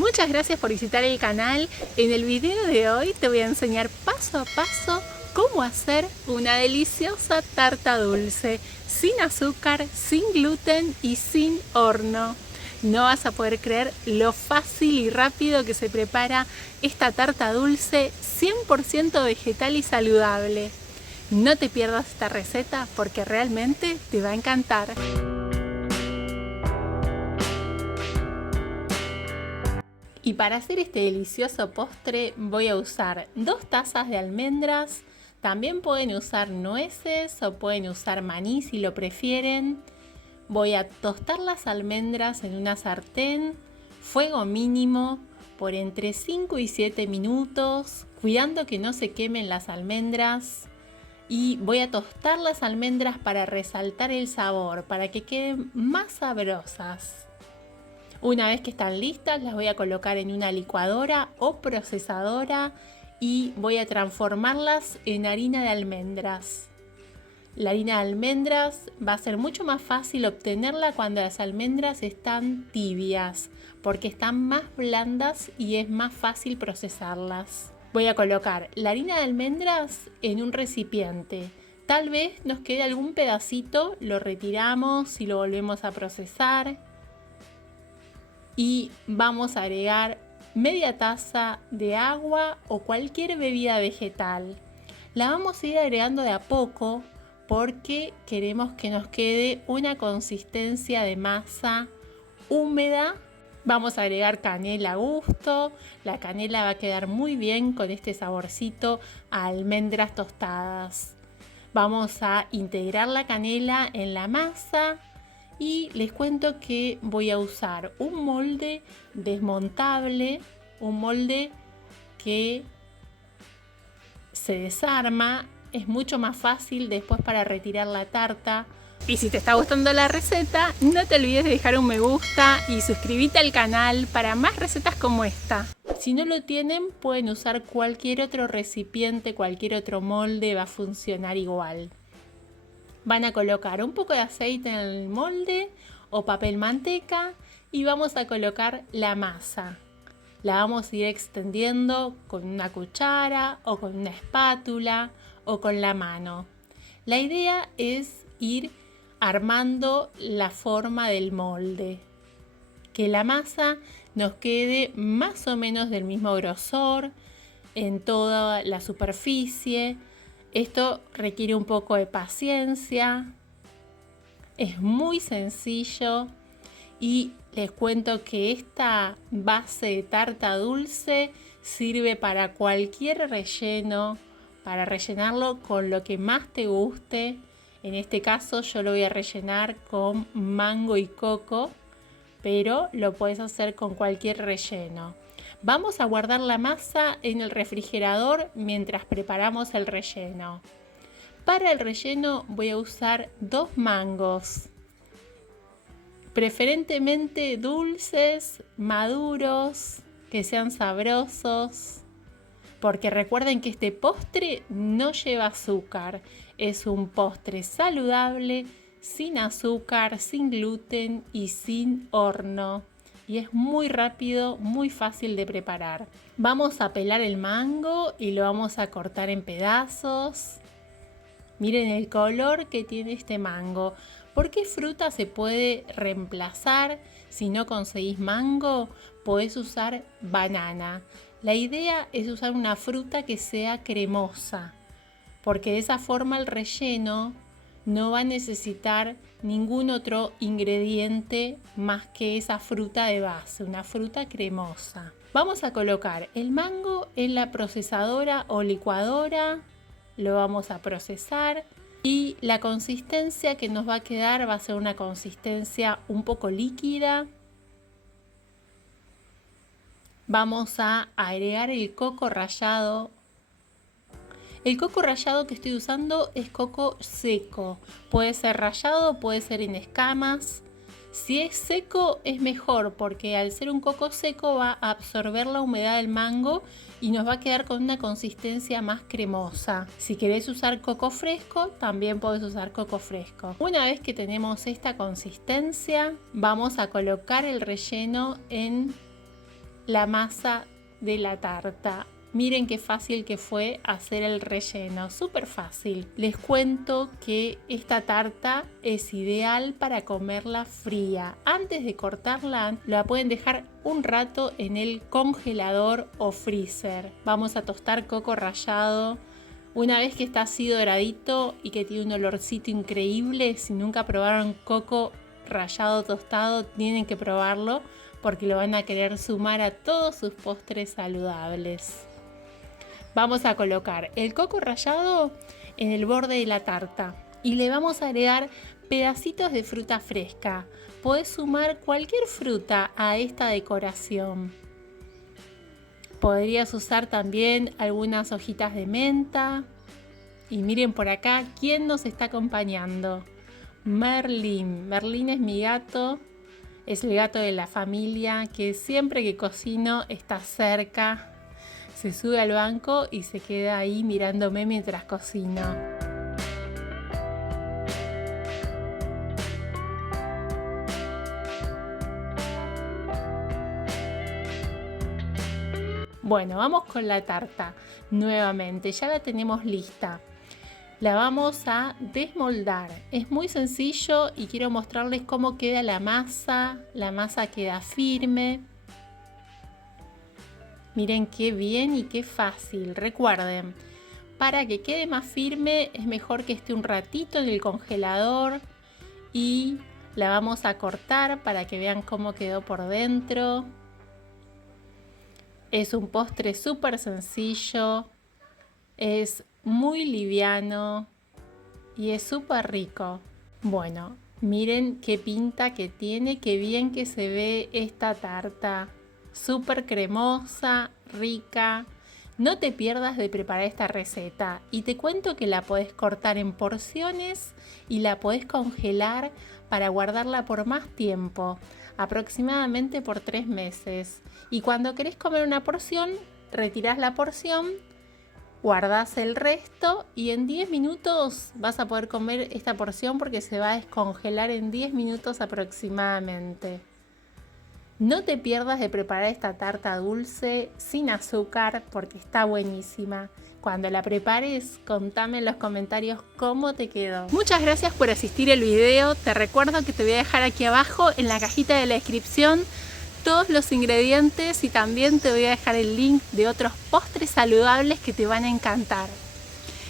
Muchas gracias por visitar el canal. En el video de hoy te voy a enseñar paso a paso cómo hacer una deliciosa tarta dulce, sin azúcar, sin gluten y sin horno. No vas a poder creer lo fácil y rápido que se prepara esta tarta dulce 100% vegetal y saludable. No te pierdas esta receta porque realmente te va a encantar. Y para hacer este delicioso postre voy a usar 2 tazas de almendras. También pueden usar nueces o pueden usar maní si lo prefieren. Voy a tostar las almendras en una sartén, fuego mínimo, por entre 5 y 7 minutos, cuidando que no se quemen las almendras. Y voy a tostar las almendras para resaltar el sabor, para que queden más sabrosas. Una vez que están listas, las voy a colocar en una licuadora o procesadora y voy a transformarlas en harina de almendras. La harina de almendras va a ser mucho más fácil obtenerla cuando las almendras están tibias, porque están más blandas y es más fácil procesarlas. Voy a colocar la harina de almendras en un recipiente. Tal vez nos quede algún pedacito, lo retiramos y lo volvemos a procesar. Y vamos a agregar media taza de agua o cualquier bebida vegetal. La vamos a ir agregando de a poco porque queremos que nos quede una consistencia de masa húmeda. Vamos a agregar canela a gusto. La canela va a quedar muy bien con este saborcito a almendras tostadas. Vamos a integrar la canela en la masa. Y les cuento que voy a usar un molde desmontable, un molde que se desarma, es mucho más fácil después para retirar la tarta. Y si te está gustando la receta, no te olvides de dejar un me gusta y suscribirte al canal para más recetas como esta. Si no lo tienen, pueden usar cualquier otro recipiente, cualquier otro molde, va a funcionar igual. Van a colocar un poco de aceite en el molde o papel manteca y vamos a colocar la masa. La vamos a ir extendiendo con una cuchara o con una espátula o con la mano. La idea es ir armando la forma del molde. Que la masa nos quede más o menos del mismo grosor en toda la superficie. Esto requiere un poco de paciencia, es muy sencillo y les cuento que esta base de tarta dulce sirve para cualquier relleno, para rellenarlo con lo que más te guste. En este caso yo lo voy a rellenar con mango y coco, pero lo puedes hacer con cualquier relleno. Vamos a guardar la masa en el refrigerador mientras preparamos el relleno. Para el relleno voy a usar 2 mangos, preferentemente dulces, maduros, que sean sabrosos, porque recuerden que este postre no lleva azúcar, es un postre saludable, sin azúcar, sin gluten y sin horno. Y es muy rápido, muy fácil de preparar. Vamos a pelar el mango y lo vamos a cortar en pedazos. Miren el color que tiene este mango. ¿Por qué fruta se puede reemplazar? Si no conseguís mango, podés usar banana. La idea es usar una fruta que sea cremosa, porque de esa forma el relleno no va a necesitar ningún otro ingrediente más que esa fruta de base, una fruta cremosa. Vamos a colocar el mango en la procesadora o licuadora, lo vamos a procesar y la consistencia que nos va a quedar va a ser una consistencia un poco líquida. Vamos a agregar el coco rallado. El coco rallado que estoy usando es coco seco. Puede ser rallado, puede ser en escamas. Si es seco es mejor porque al ser un coco seco va a absorber la humedad del mango y nos va a quedar con una consistencia más cremosa. Si querés usar coco fresco, también podés usar coco fresco. Una vez que tenemos esta consistencia, vamos a colocar el relleno en la masa de la tarta. Miren qué fácil que fue hacer el relleno, súper fácil. Les cuento que esta tarta es ideal para comerla fría. Antes de cortarla, la pueden dejar un rato en el congelador o freezer. Vamos a tostar coco rallado. Una vez que está así doradito y que tiene un olorcito increíble, si nunca probaron coco rallado tostado, tienen que probarlo porque lo van a querer sumar a todos sus postres saludables. Vamos a colocar el coco rallado en el borde de la tarta y le vamos a agregar pedacitos de fruta fresca. Podés sumar cualquier fruta a esta decoración. Podrías usar también algunas hojitas de menta. Y miren por acá quién nos está acompañando. Merlín. Merlín es mi gato. Es el gato de la familia que siempre que cocino está cerca. Se sube al banco y se queda ahí mirándome mientras cocino. Bueno, vamos con la tarta nuevamente. Ya la tenemos lista. La vamos a desmoldar. Es muy sencillo y quiero mostrarles cómo queda la masa. La masa queda firme. Miren qué bien y qué fácil. Recuerden, para que quede más firme es mejor que esté un ratito en el congelador y la vamos a cortar para que vean cómo quedó por dentro. Es un postre súper sencillo, es muy liviano y es súper rico. Bueno, miren qué pinta que tiene, qué bien que se ve esta tarta. Súper cremosa, rica. No te pierdas de preparar esta receta y te cuento que la podés cortar en porciones y la podés congelar para guardarla por más tiempo, aproximadamente por 3 meses. Y cuando querés comer una porción, retirás la porción, guardás el resto y en 10 minutos vas a poder comer esta porción porque se va a descongelar en 10 minutos aproximadamente. No te pierdas de preparar esta tarta dulce sin azúcar porque está buenísima. Cuando la prepares, contame en los comentarios cómo te quedó. Muchas gracias por asistir al video. Te recuerdo que te voy a dejar aquí abajo en la cajita de la descripción todos los ingredientes y también te voy a dejar el link de otros postres saludables que te van a encantar.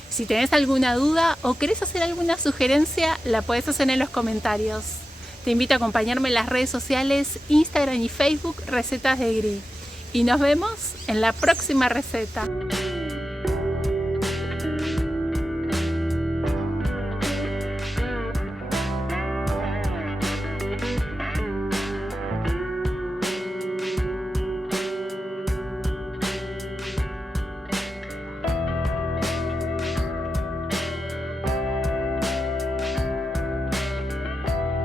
Si tenés alguna duda o querés hacer alguna sugerencia, la podés hacer en los comentarios. Te invito a acompañarme en las redes sociales, Instagram y Facebook, Recetas de Gris. Y nos vemos en la próxima receta.